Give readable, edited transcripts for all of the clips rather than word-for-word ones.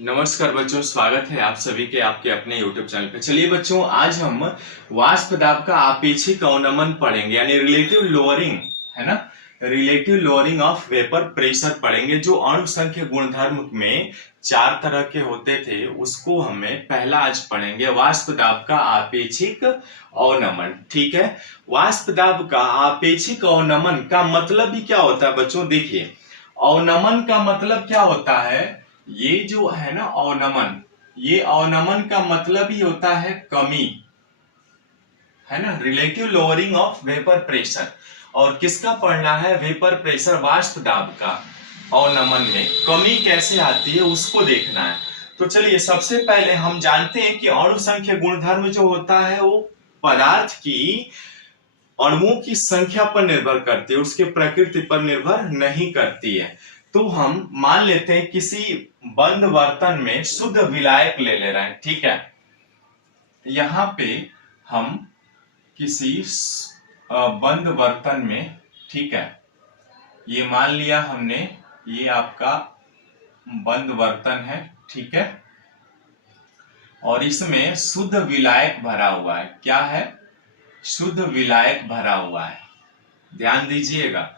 नमस्कार बच्चों, स्वागत है आप सभी के आपके अपने YouTube चैनल पे। चलिए बच्चों, आज हम वाष्प दाब का आपेक्षिक अवनमन पढ़ेंगे, यानी रिलेटिव लोअरिंग, है ना। Relative lowering of vapour pressure पढ़ेंगे। जो अणु संख्य गुणधर्म में 4 तरह के होते थे, उसको हमें पहला आज पढ़ेंगे, वाष्प दाब का आपेक्षिक अवनमन। ठीक है, वाष्प दाब का आपेक्षिक अवनमन का मतलब ही क्या होता है बच्चों? देखिए, अवनमन का मतलब क्या होता है? ये जो है ना अवनमन, ये अवनमन का मतलब ही होता है कमी, है ना। Relative lowering of vapour pressure. और किसका पढ़ना है? वेपर प्रेशर, वाष्प दाब का अवनमन में कमी कैसे आती है उसको देखना है। तो चलिए, सबसे पहले हम जानते हैं कि अणु संख्या गुणधर्म जो होता है वो पदार्थ की अणुओं की संख्या पर निर्भर करती है, उसके प्रकृति पर निर्भर नहीं करती है। तो हम मान लेते हैं किसी बंद बर्तन में शुद्ध विलायक ले रहे हैं, ठीक है। यहां पे हम किसी बंद बर्तन में, ठीक है, ये मान लिया हमने, ये आपका बंद बर्तन है, ठीक है, और इसमें शुद्ध विलायक भरा हुआ है। क्या है? शुद्ध विलायक भरा हुआ है। ध्यान दीजिएगा,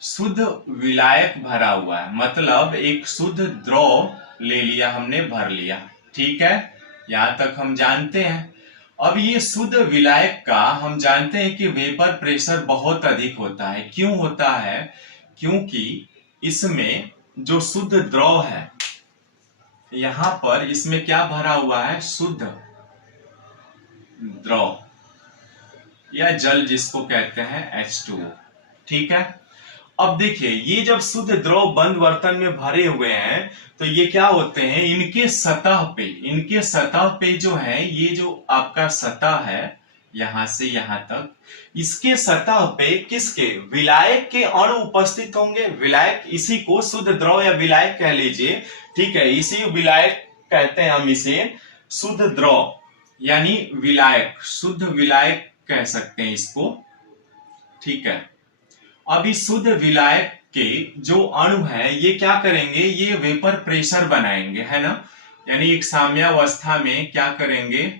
शुद्ध विलायक भरा हुआ है, मतलब एक शुद्ध द्रव ले लिया हमने, भर लिया, ठीक है। यहां तक हम जानते हैं। अब ये शुद्ध विलायक का हम जानते हैं कि वेपर प्रेशर बहुत अधिक होता है। क्यों होता है? क्योंकि इसमें जो शुद्ध द्रव है, यहां पर इसमें क्या भरा हुआ है? शुद्ध द्रव या जल, जिसको कहते हैं H2O, ठीक है। अब देखिए, ये जब शुद्ध द्रव बंद बर्तन में भरे हुए हैं तो ये क्या होते हैं, इनके सतह पे जो है, ये जो आपका सतह है यहां से यहां तक, इसके सतह पे किसके? विलायक के अणु उपस्थित होंगे। विलायक, इसी को शुद्ध द्रव या विलायक कह लीजिए, ठीक है। इसी विलायक कहते हैं हम इसे, शुद्ध द्रव यानी विलायक, शुद्ध विलायक कह सकते हैं इसको, ठीक है। अब इस शुद्ध विलायक के जो अणु है, ये क्या करेंगे? ये वेपर प्रेशर बनाएंगे, है ना। यानी एक साम्यावस्था में क्या करेंगे?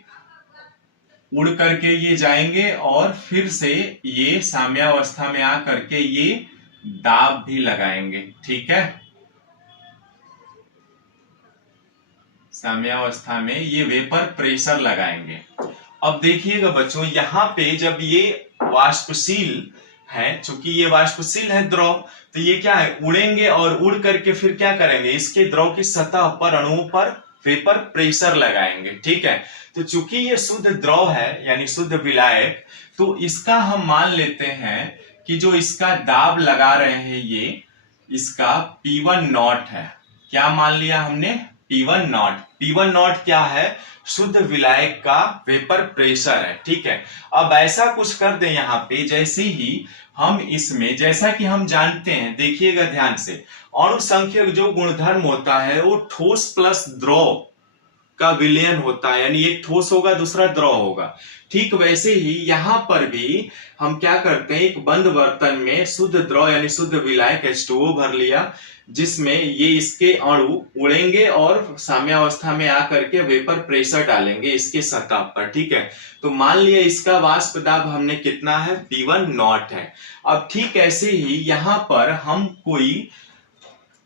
उड़ करके ये जाएंगे और फिर से ये साम्यावस्था में आकर के ये दाब भी लगाएंगे, ठीक है। साम्यावस्था में ये वेपर प्रेशर लगाएंगे। अब देखिएगा बच्चों, यहां पे जब ये वाष्पशील है, चूंकि ये वाष्पशील है द्रव, तो ये क्या है? उड़ेंगे और उड़ करके फिर क्या करेंगे? इसके द्रव की सतह पर, अणुओं पर वेपर प्रेशर लगाएंगे, ठीक है। तो चूंकि ये शुद्ध द्रव है यानी शुद्ध विलायक, तो इसका हम मान लेते हैं कि जो इसका दाब लगा रहे हैं, ये इसका P1 नॉट है। क्या मान लिया हमने? P1 not. P1 नॉट क्या है? शुद्ध विलायक का वेपर प्रेशर है, ठीक है। अब ऐसा कुछ कर दें यहाँ पे, जैसे ही हम इसमें, जैसा कि हम जानते हैं, देखिएगा ध्यान से, अणु संख्यक जो गुणधर्म होता है वो ठोस प्लस द्रव का विलयन होता है, यानी एक ठोस होगा दूसरा द्रव होगा। ठीक वैसे ही यहां पर भी हम क्या करते हैं, एक बंद बर्तन में शुद्ध द्रव यानी शुद्ध विलायक H2O भर लिया, जिसमें ये इसके अणु उड़ेंगे और साम्यावस्था में आकर के वेपर प्रेशर डालेंगे इसके सतह पर, ठीक है। तो मान लिया इसका वाष्प दाब हमने कितना है? P1 नॉट है। अब ठीक ऐसे ही यहां पर हम कोई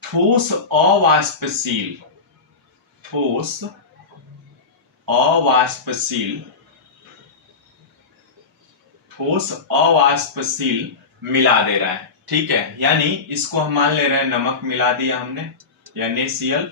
ठोस अवाष्पशील, ठोस अवाष्पशील, ठोस अवाष्पशील मिला दे रहा है, ठीक है। यानी इसको हम मान ले रहे हैं, नमक मिला दिया हमने या NaCl,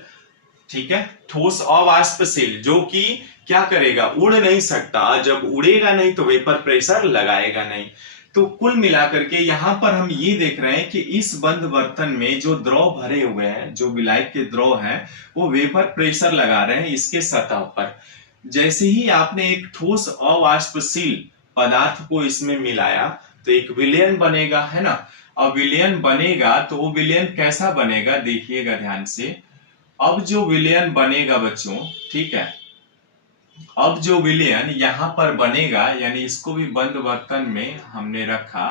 ठीक है। ठोस अवाष्पशील जो कि क्या करेगा? उड़ नहीं सकता, जब उड़ेगा नहीं तो वेपर प्रेशर लगाएगा नहीं। तो कुल मिलाकर के यहां पर हम ये देख रहे हैं कि इस बंद बर्तन में जो द्रव भरे हुए हैं, जो विलायक के द्रव हैं, वो वेपर प्रेशर लगा रहे हैं इसके सतह पर। जैसे ही आपने एक ठोस अवाष्पशील पदार्थ को इसमें मिलाया तो एक विलयन बनेगा, है ना। अब विलयन बनेगा तो वो विलयन कैसा बनेगा? देखिएगा ध्यान से। अब जो विलयन बनेगा बच्चों, ठीक है, अब जो विलयन यहां पर बनेगा, यानी इसको भी बंद बर्तन में हमने रखा,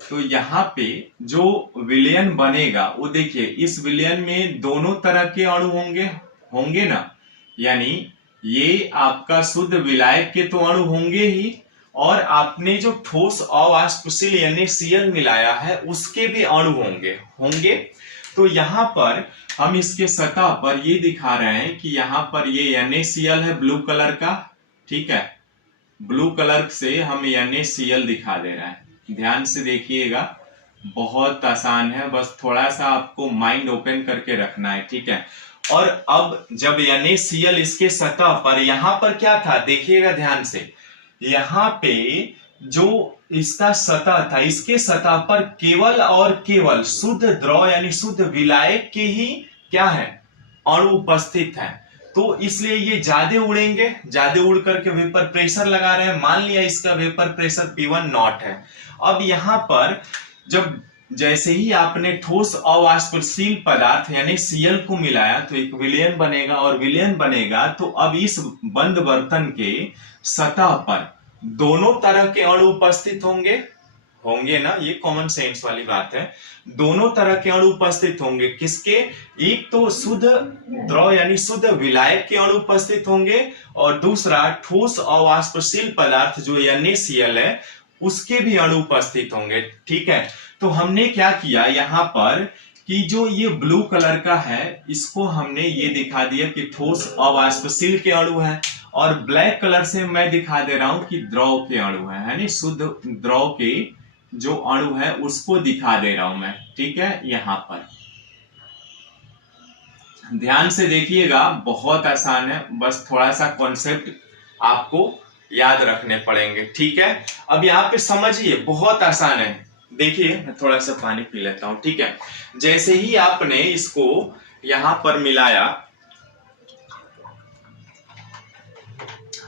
तो यहाँ पे जो विलयन बनेगा वो देखिए, इस विलयन में दोनों तरह के अणु होंगे, होंगे ना, यानी ये आपका शुद्ध विलायक के तो अणु होंगे ही, और आपने जो ठोस अवाष्पशील यानी Cl मिलाया है उसके भी अणु होंगे होंगे। तो यहाँ पर हम इसके सतह पर ये दिखा रहे हैं कि यहाँ पर ये NaCl है ब्लू कलर का, ठीक है, ब्लू कलर से हम NaCl दिखा दे रहे हैं। ध्यान से देखिएगा, बहुत आसान है, बस थोड़ा सा आपको माइंड ओपन करके रखना है, ठीक है। और अब जब NaCl इसके सतह पर, यहां पर क्या था देखिएगा ध्यान से, यहाँ पे जो इसका सतह था, इसके सतह पर केवल और केवल शुद्ध द्रव यानी शुद्ध विलायक के ही क्या है, अणु उपस्थित है। तो इसलिए ये ज्यादा उड़ेंगे, ज्यादा उड़ करके वेपर प्रेशर लगा रहे हैं। मान लिया इसका वेपर प्रेशर P1 नॉट है। अब यहां पर जब जैसे ही आपने ठोस अवाष्पशील पदार्थ यानी Cl को मिलाया तो एक विलयन बनेगा, और विलयन बनेगा तो अब इस बंद बर्तन के सतह पर दोनों तरह के अणु उपस्थित होंगे होंगे ना, ये कॉमन सेंस वाली बात है। दोनों तरह के अणु उपस्थित होंगे, किसके, एक तो शुद्ध द्रव यानी शुद्ध विलायक के अणु उपस्थित होंगे, और दूसरा ठोस अवाष्पशील पदार्थ जो NaCl है उसके भी अणु उपस्थित होंगे, ठीक है। तो हमने क्या किया यहाँ पर कि जो ये ब्लू कलर का है इसको हमने ये दिखा दिया कि ठोस अवाष्पशील के अणु है, और ब्लैक कलर से मैं दिखा दे रहा हूं कि द्रव के अणु है, यानी शुद्ध द्रव के जो अणु है उसको दिखा दे रहा हूं मैं, ठीक है। यहाँ पर ध्यान से देखिएगा, बहुत आसान है, बस थोड़ा सा कॉन्सेप्ट आपको याद रखने पड़ेंगे, ठीक है। अब यहाँ पे समझिए, बहुत आसान है। देखिए मैं थोड़ा सा पानी पी लेता हूं, ठीक है। जैसे ही आपने इसको यहां पर मिलाया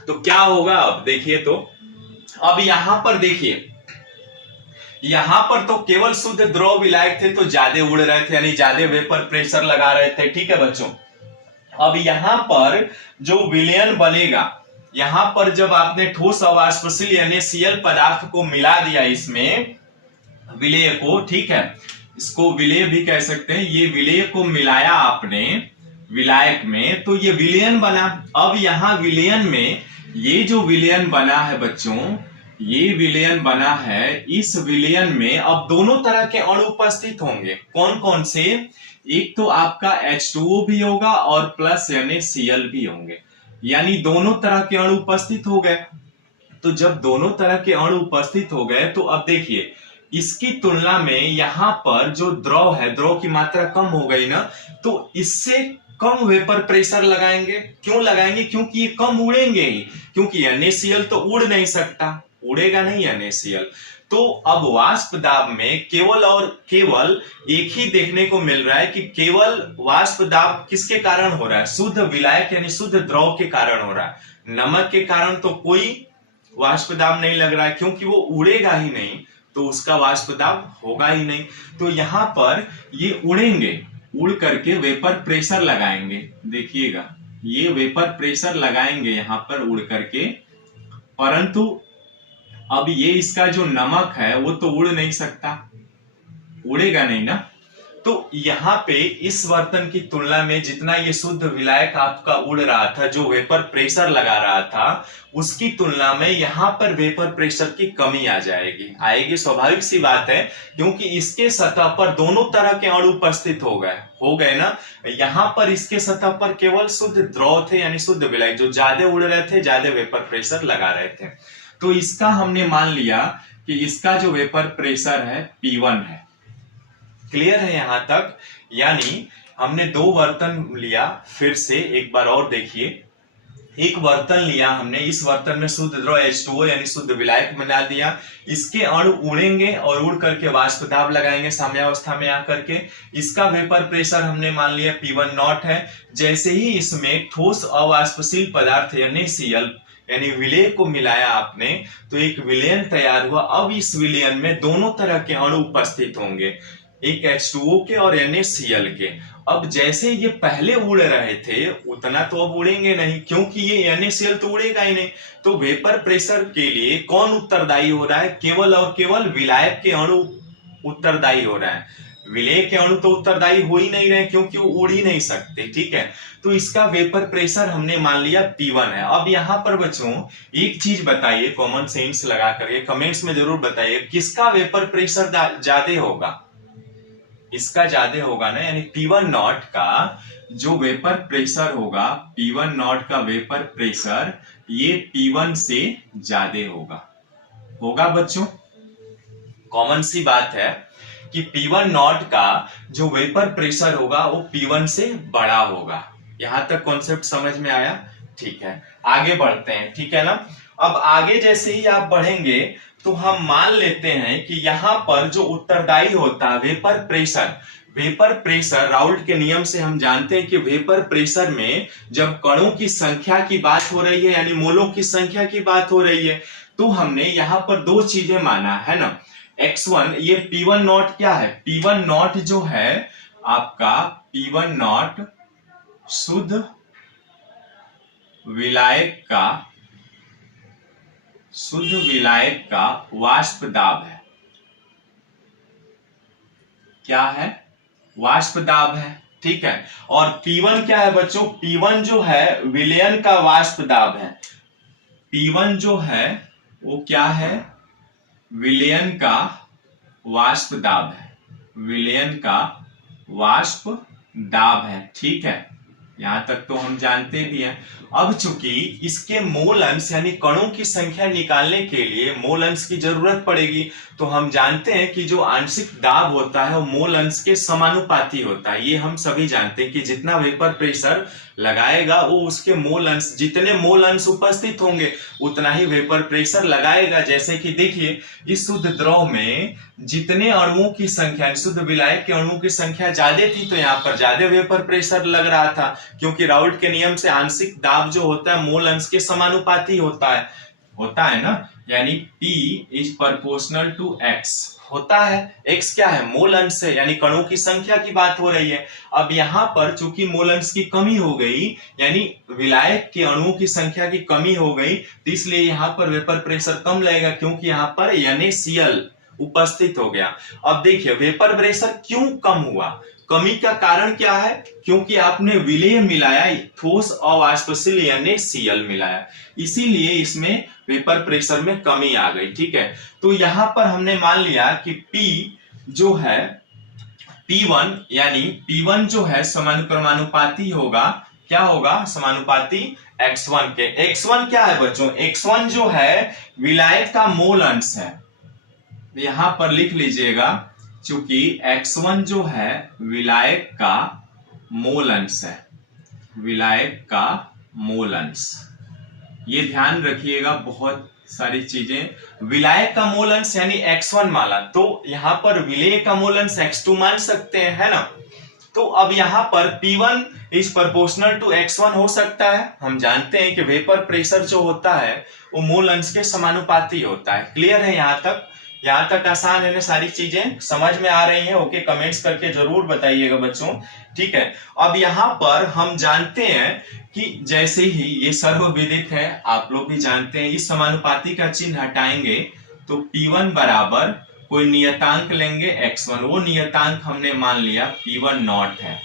तो क्या होगा, अब देखिए, तो अब यहां पर देखिए, यहां पर तो केवल शुद्ध द्रव विलायक थे तो ज्यादा उड़ रहे थे, यानी ज्यादा वेपर प्रेशर लगा रहे थे, ठीक है बच्चों। अब यहां पर जो विलयन बनेगा, यहां पर जब आपने ठोस अवाष्पशील यानी Cl पदार्थ को मिला दिया इसमें विलेय को, ठीक है, इसको विलेय भी कह सकते हैं, ये विलेय को मिलाया आपने विलायक में तो ये विलयन बना। अब यहां विलयन में ये जो विलयन बना है बच्चों, ये विलयन बना है, इस विलयन में अब दोनों तरह के अणु उपस्थित होंगे। कौन कौन से, एक तो आपका H2O भी होगा और प्लस यानी Cl भी होंगे, यानी दोनों तरह के अणु उपस्थित हो गए। तो जब दोनों तरह के अणु उपस्थित हो गए तो अब देखिए, इसकी तुलना में यहां पर जो द्रव है, द्रव की मात्रा कम हो गई ना, तो इससे कम वेपर प्रेशर लगाएंगे। क्यों लगाएंगे, क्योंकि ये कम उड़ेंगे ही, क्योंकि NaCl तो उड़ नहीं सकता, उड़ेगा नहीं NaCl। तो अब वाष्प दाब में केवल और केवल एक ही देखने को मिल रहा है कि केवल वाष्प दाब किसके कारण हो रहा है, शुद्ध विलायक यानी शुद्ध द्रव के कारण हो रहा है। नमक के कारण तो कोई वाष्प दाब नहीं लग रहा है, क्योंकि वो उड़ेगा ही नहीं तो उसका वाष्प दाब होगा ही नहीं। तो यहां पर ये उड़ेंगे, उड़ करके वेपर प्रेशर लगाएंगे। देखिएगा, ये वेपर प्रेशर लगाएंगे यहां पर उड़ करके, परंतु अब ये इसका जो नमक है वो तो उड़ नहीं सकता, उड़ेगा नहीं ना। तो यहाँ पे इस बर्तन की तुलना में जितना ये शुद्ध विलायक आपका उड़ रहा था, जो वेपर प्रेशर लगा रहा था, उसकी तुलना में यहाँ पर वेपर प्रेशर की कमी आ जाएगी, आएगी, स्वाभाविक सी बात है, क्योंकि इसके सतह पर दोनों तरह के अणु उपस्थित हो गए ना। यहाँ पर इसके सतह पर केवल शुद्ध द्रव थे यानी शुद्ध विलायक, जो ज्यादा उड़ रहे थे, ज्यादा वेपर प्रेशर लगा रहे थे। तो इसका हमने मान लिया कि इसका जो वेपर प्रेशर है P1 है। क्लियर है यहां तक, यानी हमने दो बर्तन लिया, फिर से एक बार और देखिए, एक बर्तन लिया हमने, इस बर्तन में शुद्ध द्रव H2O यानी शुद्ध विलायक बना दिया, इसके अणु उड़ेंगे और उड़ करके वाष्प दाब लगाएंगे साम्यावस्था में आकर के। इसका वेपर प्रेशर हमने मान लिया P1 नॉट है। जैसे ही इसमें ठोस अवाष्पशील पदार्थ यानी Cl यानी विलेय को मिलाया आपने तो एक विलयन तैयार हुआ। अब इस विलयन में दोनों तरह के अणु उपस्थित होंगे, एक H2O के और NaCl के। अब जैसे ये पहले उड़ रहे थे उतना तो अब उड़ेंगे नहीं, क्योंकि ये NaCl तो उड़ेगा ही नहीं। तो वेपर प्रेशर के लिए कौन उत्तरदायी हो रहा है, केवल और केवल विलायक के अणु उत्तरदायी हो रहा है। विलेय के अणु तो उत्तरदायी हो ही नहीं रहे क्योंकि वो उड़ ही नहीं सकते, ठीक है। तो इसका वेपर प्रेशर हमने मान लिया P1 है। अब यहाँ पर बच्चों एक चीज बताइए, कॉमन सेंस लगा करके कमेंट्स में जरूर बताइए, किसका वेपर प्रेशर ज्यादा होगा? इसका ज्यादा होगा ना, यानी P1 नॉट का जो वेपर प्रेशर होगा, P1 नॉट का वेपर प्रेशर ये P1 से ज्यादा होगा बच्चों। कॉमन सी बात है कि P1 नॉट का जो वेपर प्रेशर होगा वो P1 से बड़ा होगा। यहां तक कॉन्सेप्ट समझ में आया? ठीक है, आगे बढ़ते हैं, ठीक है ना। अब आगे जैसे ही आप बढ़ेंगे तो हम मान लेते हैं कि यहां पर जो उत्तरदायी होता है वेपर प्रेशर राउल्ट के नियम से हम जानते हैं कि वेपर प्रेशर में जब कणों की संख्या की बात हो रही है, यानी मोलों की संख्या की बात हो रही है, तो हमने यहां पर दो चीजें माना है ना। x1 ये P1 नॉट क्या है? P1 नॉट जो है आपका P1 नॉट शुद्ध विलायक का वाष्प दाब है। क्या है? वाष्प दाब है, ठीक है। और P1 क्या है बच्चों? P1 जो है विलयन का वाष्प दाब है। P1 जो है वो क्या है? विलयन का वाष्प दाब है, विलयन का वाष्प दाब है, ठीक है। यहां तक तो हम जानते भी हैं। अब चूंकि इसके मोल अंश यानी कणों की संख्या निकालने के लिए मोल अंश की जरूरत पड़ेगी, तो हम जानते हैं कि जो आंशिक दाब होता है वो मोल अंश के समानुपाती होता है। ये हम सभी जानते हैं कि जितना वेपर प्रेशर लगाएगा वो उसके मोल अंश, जितने मोल अंश उपस्थित होंगे उतना ही वेपर प्रेशर लगाएगा। जैसे कि देखिए इस शुद्ध द्रव में जितने अणुओं की संख्या, शुद्ध विलायक के अणुओं की संख्या ज्यादा थी तो यहाँ पर ज्यादा वेपर प्रेशर लग रहा था, क्योंकि राउल्ट के नियम से आंशिक दाब जो होता है मोल अंश के समानुपाती होता है ना, यानी P is proportional to X होता है। X क्या है? मोल अंश है, यानी कणों की संख्या की बात हो रही है। अब यहाँ पर चूंकि मोल अंश की कमी हो गई, यानी विलायक के अणुओं की संख्या की कमी हो गई, तो इसलिए यहाँ पर वेपर प्रेशर कम लगेगा, क्योंकि यहाँ पर NaCl उपस्थित हो गया। अब देखिए वेपर प्रेशर क्यों कम हुआ? कमी का कारण क्या है? क्योंकि आपने विलेय मिलाया, ठोस अवाष्पशील NaCl मिलाया, इसीलिए इसमें वेपर प्रेशर में कमी आ गई, ठीक है। तो यहां पर हमने मान लिया कि P जो है P1 यानी P1 जो है समानुपाती होगा, क्या होगा? समानुपाती X1 के। X1 क्या है बच्चों? X1 जो है विलायक का मोल अंश है। यहां पर लिख लीजिएगा, चूंकि X1 जो है विलायक का मोल अंश है, विलायक का मोल अंश, ये ध्यान रखिएगा। बहुत सारी चीजें, विलायक का मोल अंश यानी X1 माना, तो यहां पर विलेय का मोल अंश X2 मान सकते हैं, है ना। तो अब यहां पर P1 is proportional to X1 हो सकता है। हम जानते हैं कि वेपर प्रेशर जो होता है वो मोल अंश के समानुपाती होता है। क्लियर है? यहां तक आसान है ना? सारी चीजें समझ में आ रही हैं? ओके, कमेंट्स करके जरूर बताइएगा बच्चों, ठीक है। अब यहाँ पर हम जानते हैं कि जैसे ही ये सर्वविदित है, आप लोग भी जानते हैं, इस समानुपाती का चिन्ह हटाएंगे तो P1 बराबर कोई नियतांक लेंगे X1, वो नियतांक हमने मान लिया P1 नॉट है।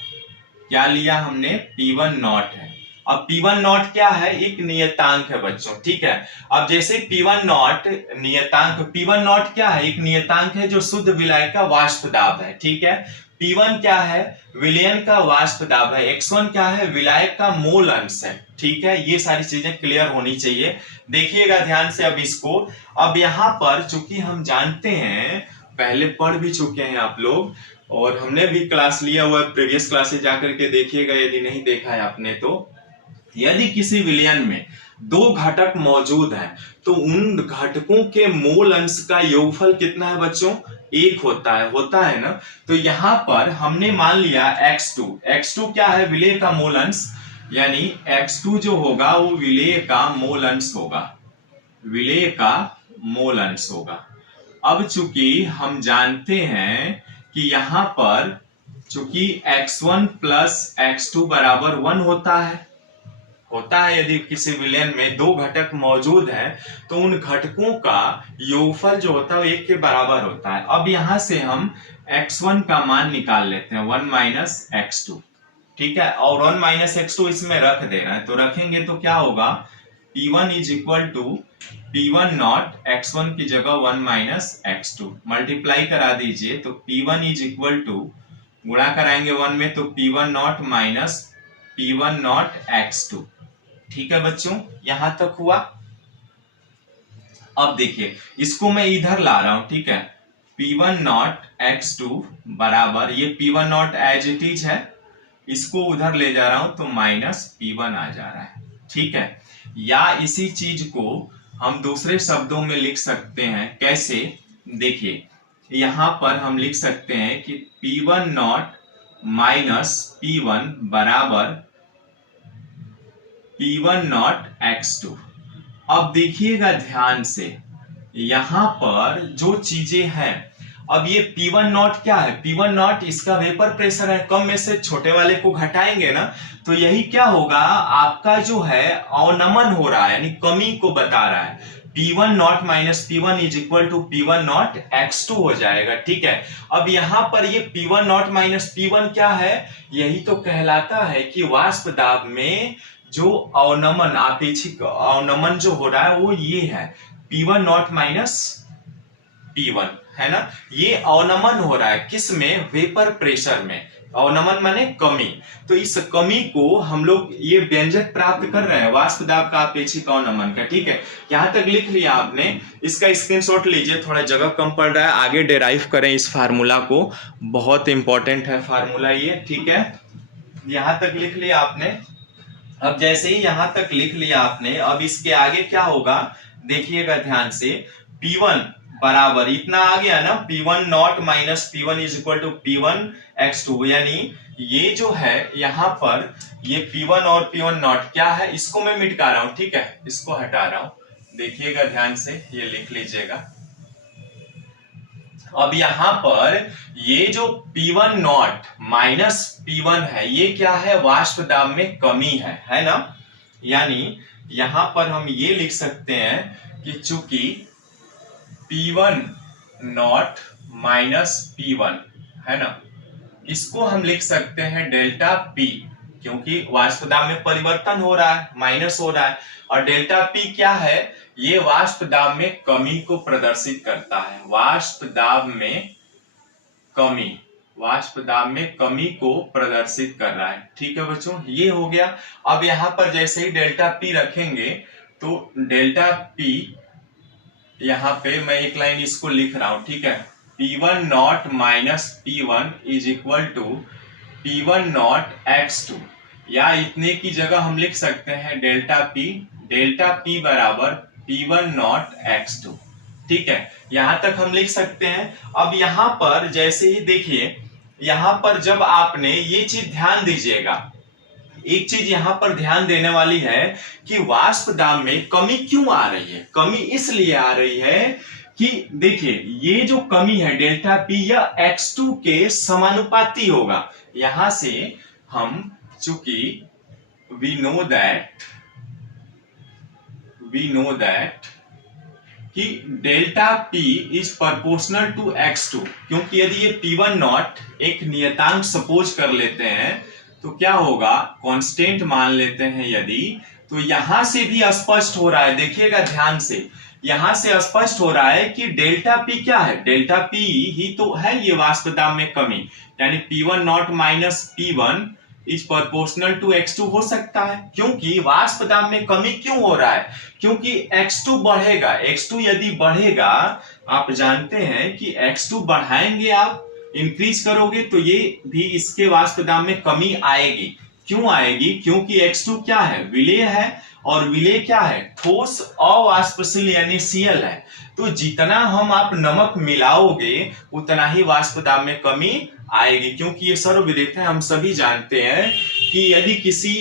क्या लिया हमने? P1 नॉट है। अब P1 नॉट क्या है? एक नियतांक है बच्चों, ठीक है। अब जैसे P1 नॉट नियतांक, P1 नॉट क्या है? एक नियतांक है जो शुद्ध विलायक का वाष्प दाब है, ठीक है। P1 क्या है? विलयन का वाष्प दाब है। X1 क्या है? विलायक का मोल अंश है, ठीक है। ये सारी चीजें क्लियर होनी चाहिए, देखिएगा ध्यान से अब इसको। अब यहाँ पर चूंकि हम जानते हैं, पहले पढ़ भी चुके हैं आप लोग, और हमने भी क्लास लिया हुआ है, प्रीवियस क्लासेस जाकर के देखिएगा यदि नहीं देखा है आपने तो। यदि किसी विलयन में दो घटक मौजूद हैं तो उन घटकों के मोल अंश का योगफल कितना है बच्चों? एक होता है ना। तो यहां पर हमने मान लिया X2 क्या है? विलेय का मोल अंश, यानी X2 जो होगा वो विलेय का मोल अंश होगा, विलेय का मोल अंश होगा। अब चूंकि हम जानते हैं कि यहां पर चूंकि X1 प्लस X2 बराबर 1 होता है, यदि किसी विलयन में दो घटक मौजूद हैं तो उन घटकों का योगफल जो होता है वो 1 के बराबर होता है। अब यहां से हम x1 का मान निकाल लेते हैं 1 माइनस x2, ठीक है, और 1 माइनस x2 इसमें रख दे रहे हैं, तो रखेंगे तो क्या होगा P1 is equal to P1 not x1 की जगह 1 माइनस x2 मल्टीप्लाई करा दीजिए, तो P1 इज इक्वल टू गुणा कराएंगे 1 में तो P1 naught minus P1 naught x2। ठीक है बच्चों, यहां तक हुआ। अब देखिए इसको मैं इधर ला रहा हूं, ठीक है, P1 नॉट x2 बराबर ये P1 not as it is है, इसको उधर ले जा रहा हूं तो माइनस P1 आ जा रहा है, ठीक है। या इसी चीज को हम दूसरे शब्दों में लिख सकते हैं, कैसे, देखिए यहां पर हम लिख सकते हैं कि P1 नॉट माइनस P1 बराबर P1 नॉट x2। अब देखिएगा ध्यान से, यहां पर जो चीजें हैं, अब ये P1 नॉट क्या है, P1 नॉट इसका वेपर प्रेशर है, कम में से छोटे वाले को घटाएंगे ना, तो यही क्या होगा, आपका जो है अवनमन हो रहा है, यानी कमी को बता रहा है। P1 naught minus P1 is equal to P1 naught x2 हो जाएगा, ठीक है। अब यहां पर ये P1 नॉट माइनस P1 क्या है, यही तो कहलाता है कि वाष्प दाब में जो अवनमन, आपेक्षिक अवनमन जो हो रहा है वो ये है P1 नॉट माइनस P1, है ना। ये अवनमन हो रहा है किस में, वेपर प्रेशर में। अवनमन माने कमी, तो इस कमी को हम लोग ये व्यंजक प्राप्त कर रहे हैं वाष्प दाब का आपेक्षिक अवनमन का, ठीक है। यहां तक लिख लिया आपने, इसका स्क्रीनशॉट लीजिए, थोड़ा जगह कम पड़ रहा है, आगे डेराइव करें इस फार्मूला को, बहुत इंपॉर्टेंट है फार्मूला ये, ठीक है। यहां तक लिख लिया आपने। अब जैसे ही यहां तक लिख लिया आपने, अब इसके आगे क्या होगा देखिएगा ध्यान से, P1 बराबर इतना आ गया ना, P1 naught minus P1 is equal to P1 x2, यानी ये जो है यहां पर ये P1 और P1 नॉट क्या है, इसको मैं मिटा रहा हूं, ठीक है, इसको हटा रहा हूं, देखिएगा ध्यान से, ये लिख लीजिएगा। अब यहां पर ये जो P1 नॉट माइनस P1 है, ये क्या है, वाष्प दाब में कमी है ना। यानी यहां पर हम ये लिख सकते हैं कि चूंकि P1 नॉट माइनस P1 है ना, इसको हम लिख सकते हैं डेल्टा P, क्योंकि वाष्प दाब में परिवर्तन हो रहा है, माइनस हो रहा है, और डेल्टा P क्या है, ये वाष्प दाब में कमी को प्रदर्शित करता है, वाष्प दाब में कमी, वाष्प दाब में कमी को प्रदर्शित कर रहा है, ठीक है बच्चों, ये हो गया। अब यहां पर जैसे ही डेल्टा P रखेंगे तो डेल्टा P, यहां पे मैं एक लाइन इसको लिख रहा हूं, ठीक है, P1 naught minus P1 is equal to P1 naught x2, या इतने की जगह हम लिख सकते हैं डेल्टा P बराबर P1 नॉट x2, ठीक है, यहां तक हम लिख सकते हैं। अब यहां पर जैसे ही देखिए, यहां पर जब आपने ये चीज ध्यान दीजिएगा, एक चीज यहां पर ध्यान देने वाली है कि वाष्प दाब में कमी क्यों आ रही है। कमी इसलिए आ रही है कि देखिए ये जो कमी है डेल्टा P या x2 के समानुपाती होगा। यहां से हम चूंकि we know that कि delta P is proportional to x2, क्योंकि यदि ये P1 नॉट एक नियतांक सपोज कर लेते हैं तो क्या होगा, कांस्टेंट मान लेते हैं यदि, तो यहां से भी स्पष्ट हो रहा है, देखिएगा ध्यान से, यहां से स्पष्ट हो रहा है कि डेल्टा P क्या है, डेल्टा P ही तो है ये वाष्प दाब में कमी, यानी P1 naught minus P1 is proportional to x2 हो सकता है। क्योंकि वाष्प दाब में कमी क्यों हो रहा है, क्योंकि x2 बढ़ेगा, x2 यदि बढ़ेगा, आप जानते हैं कि x2 बढ़ाएंगे आप, इंक्रीज करोगे तो ये भी इसके वाष्प दाब में कमी आएगी। क्यों आएगी, क्योंकि x2 क्या है, विलेय है, और विलेय क्या है, ठोस अवाष्पशील यानी Cl है। तो जितना हम आप नमक मिलाओगे उतना ही वाष्प दाब में कमी आएगी, क्योंकि ये सर्वविदित है, हम सभी जानते हैं कि यदि किसी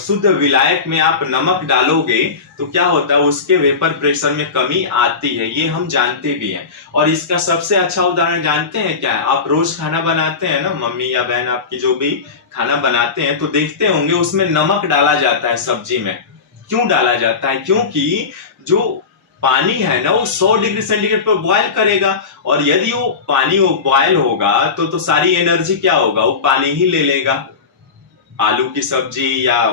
शुद्ध विलायक में आप नमक डालोगे तो क्या होता है, उसके वेपर प्रेशर में कमी आती है, ये हम जानते भी हैं। और इसका सबसे अच्छा उदाहरण जानते हैं क्या है, आप रोज खाना बनाते हैं ना, मम्मी या बहन आपकी जो भी खाना बनाते हैं तो देखते होंगे उसमें नमक डाला जाता है सब्जी में। क्यों डाला जाता है, क्योंकि जो पानी है ना वो 100 डिग्री सेंटीग्रेड पर बॉयल करेगा, और यदि वो पानी वो बॉयल होगा तो सारी एनर्जी क्या होगा, वो पानी ही ले लेगा। आलू की सब्जी या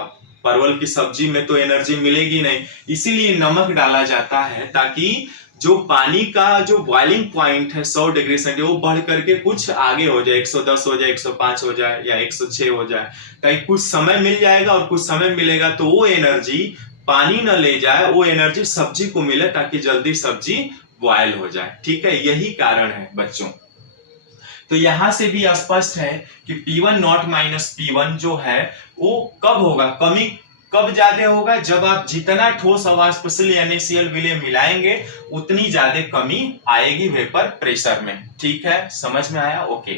परवल की सब्जी में तो एनर्जी मिलेगी नहीं, इसीलिए नमक डाला जाता है ताकि जो पानी का जो बॉइलिंग पॉइंट है 100 डिग्री सेंटीग्रेड वो बढ़ करके कुछ आगे हो जाए, 110 हो जाए, 105 हो जाए या 106 हो जाए, ताकि कुछ समय मिल जाएगा, और कुछ समय मिलेगा तो वो एनर्जी पानी न ले जाए, वो एनर्जी सब्जी को मिले ताकि जल्दी सब्जी बॉयल हो जाए। ठीक है, यही कारण है बच्चों। तो यहां से भी स्पष्ट है कि P1 नॉट माइनस P1 जो है वो कब होगा, कमी कब ज्यादा होगा, जब आप जितना ठोस अवाष्पशील NaCl विलय मिलाएंगे उतनी ज्यादा कमी आएगी वेपर प्रेशर में। ठीक है, समझ में आया? ओके,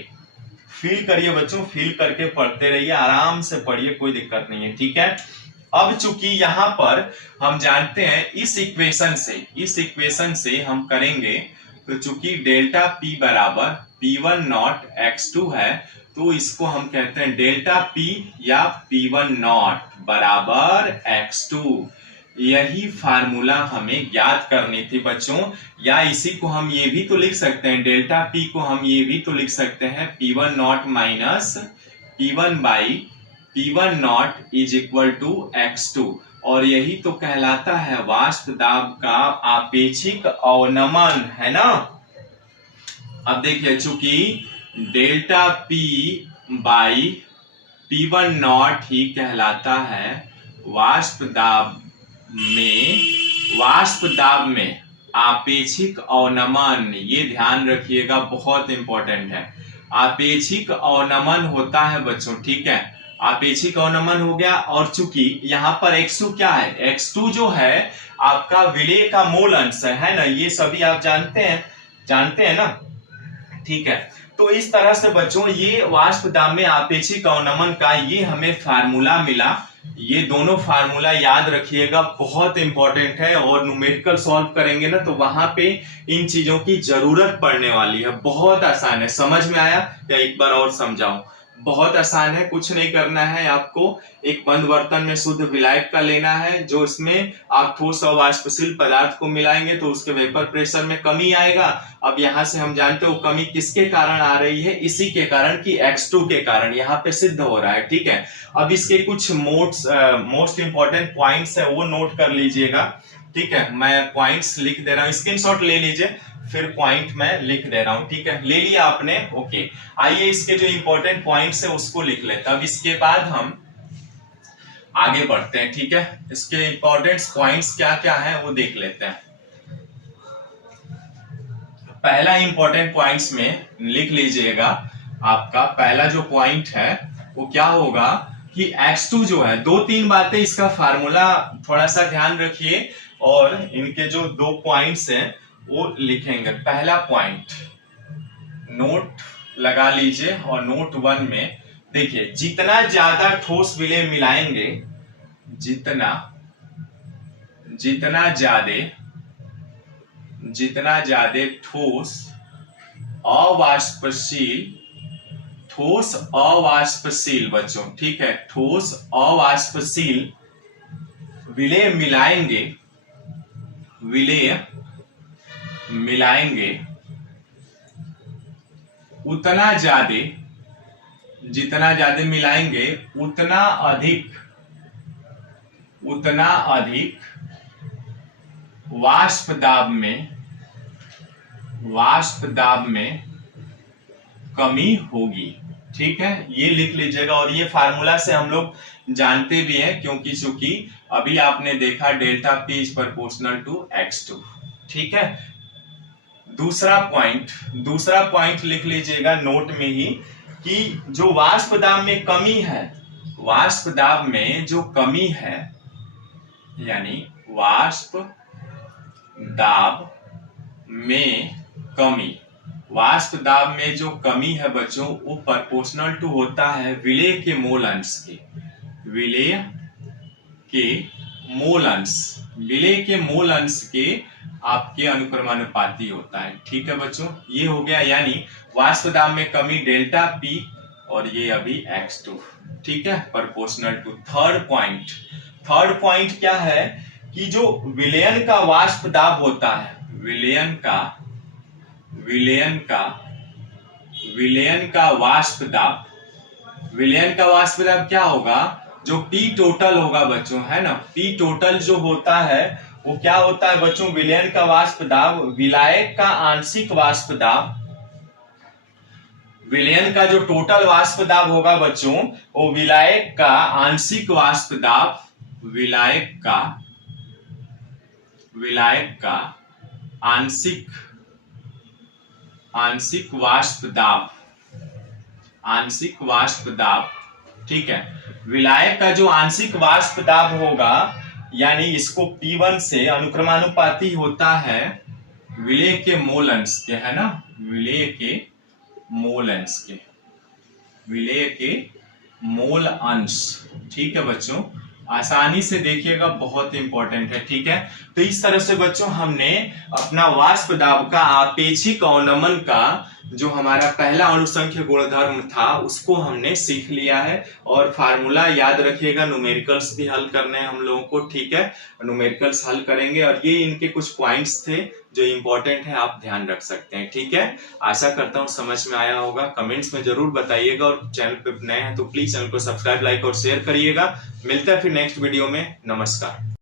फील करिए बच्चों, फील करके पढ़ते रहिए, आराम से पढ़िए, कोई दिक्कत नहीं है। ठीक है, अब चूंकि यहां पर हम जानते हैं इस इक्वेशन से हम करेंगे, तो चूंकि डेल्टा P बराबर P1 नॉट x2 है, तो इसको हम कहते हैं डेल्टा P या P1 नॉट बराबर x2। यही फार्मूला हमें ज्ञात करनी थी बच्चों, या इसी को हम ये भी तो लिख सकते हैं, डेल्टा P को हम ये भी तो लिख सकते हैं P1 naught minus P1 by P1 naught is equal to x2, और यही तो कहलाता है वाष्प दाब का आपेक्षिक अवनमन, है ना। अब देखिए, चूंकि delta P by P1 not ही कहलाता है वाष्प दाब में आपेक्षिक अवनमन। ये ध्यान रखिएगा, बहुत इंपॉर्टेंट है। आपेक्षिक अवनमन होता है बच्चों, ठीक है, आपेक्षिक अवनमन हो गया। और चूंकि यहाँ पर x2 क्या है, x2 जो है आपका विलेय का मोल अंश है ना, ये सभी आप जानते हैं ना। ठीक है, तो इस तरह से बच्चों ये वाष्प दाब में आपेक्षिक अवनमन का ये हमें फार्मूला मिला। ये दोनों फार्मूला याद रखिएगा, बहुत इंपॉर्टेंट है, और न्यूमेरिकल सॉल्व करेंगे ना तो वहां पे इन चीजों की जरूरत पड़ने वाली है। बहुत आसान है, समझ में आया या एक बार और समझाऊं? बहुत आसान है, कुछ नहीं करना है आपको। एक बंद बर्तन में शुद्ध विलायक का लेना है, जो इसमें आप ठोस और वाष्पशील पदार्थ को मिलाएंगे तो उसके वेपर प्रेशर में कमी आएगा। अब यहाँ से हम जानते हो कमी किसके कारण आ रही है, इसी के कारण कि x2 के कारण यहाँ पे सिद्ध हो रहा है। ठीक है, अब इसके कुछ मोस्ट इंपॉर्टेंट पॉइंट्स है वो नोट कर लीजिएगा। ठीक है, मैं पॉइंट्स लिख दे रहा हूँ, स्क्रीनशॉट ले लीजिए, फिर पॉइंट मैं लिख दे रहा हूं। ठीक है, ले लिया आपने? ओके, आइए इसके जो इंपॉर्टेंट पॉइंट्स है उसको लिख लेते हैं। अब इसके बाद हम आगे बढ़ते हैं। ठीक है, इसके इंपॉर्टेंट पॉइंट्स क्या क्या है वो देख लेते हैं। पहला इंपॉर्टेंट पॉइंट्स में लिख लीजिएगा, आपका पहला जो पॉइंट है वो क्या होगा कि x2 जो है, 2-3 बातें इसका फार्मूला थोड़ा सा ध्यान रखिए, और इनके जो 2 पॉइंट्स हैं वो लिखेंगे। पहला पॉइंट नोट लगा लीजिए, और नोट 1 में देखिए, जितना ज्यादा ठोस विलय मिलाएंगे, जितना ज्यादा ठोस अवाष्पशील बच्चों, ठीक है, ठोस अवाष्पशील विलय मिलाएंगे उतना ज्यादा, जितना ज्यादा मिलाएंगे उतना अधिक वाष्प दाब में कमी होगी। ठीक है, ये लिख लीजिएगा, और ये फार्मूला से हम लोग जानते भी हैं, क्योंकि चूंकि अभी आपने देखा delta P is proportional to x2। ठीक है, दूसरा पॉइंट लिख लीजिएगा नोट में ही, कि जो वाष्प दाब में कमी है, यानी वाष्प दाब में जो कमी है बच्चों, वो प्रोपोर्शनल टू होता है विलेय के मोल अंश के आपके अनुक्रमानुपाती होता है। ठीक है बच्चों, ये हो गया, यानी वाष्प दाब में कमी डेल्टा P, और ये अभी x2। ठीक है, प्रोपोर्शनल टू। थर्ड पॉइंट क्या है कि जो विलयन का वाष्प दाब होता है, विलयन का वाष्प दाब, विलयन का वाष्प दाब क्या होगा, जो पी टोटल होगा बच्चों, है ना, पी टोटल जो होता है वो क्या होता है बच्चों, विलयन का वाष्प दाब विलायक का आंशिक वाष्प दाब, विलयन का जो टोटल वाष्प दाब होगा बच्चों वो विलायक का आंशिक वाष्प दाब, विलायक का आंशिक वाष्प दाब, ठीक है। विलायक का जो आंशिक वाष्प दाब होगा, यानी इसको P1 से अनुक्रमानुपाती होता है विलेय के मोल अंश के, है ना, विलेय के मोल अंश, ठीक है बच्चों, आसानी से देखिएगा, बहुत इंपॉर्टेंट है, ठीक है। तो इस तरह से बच्चों हमने अपना वाष्प दाब का आपेक्षिक अवनमन का जो हमारा पहला अणुसंख्य गुणधर्म था उसको हमने सीख लिया है। और फार्मूला याद रखिएगा, न्यूमेरिकल्स भी हल करने हैं हम लोगों को, ठीक है, न्यूमेरिकल्स हल करेंगे और ये इनके कुछ पॉइंट्स थे जो इंपॉर्टेंट है, आप ध्यान रख सकते हैं, ठीक है। आशा करता हूं समझ में आया होगा, कमेंट्स में जरूर बताइएगा और चैनल पे नए हैं तो प्लीज चैनल को सब्सक्राइब, लाइक और शेयर करिएगा। मिलता है फिर नेक्स्ट वीडियो में, नमस्कार।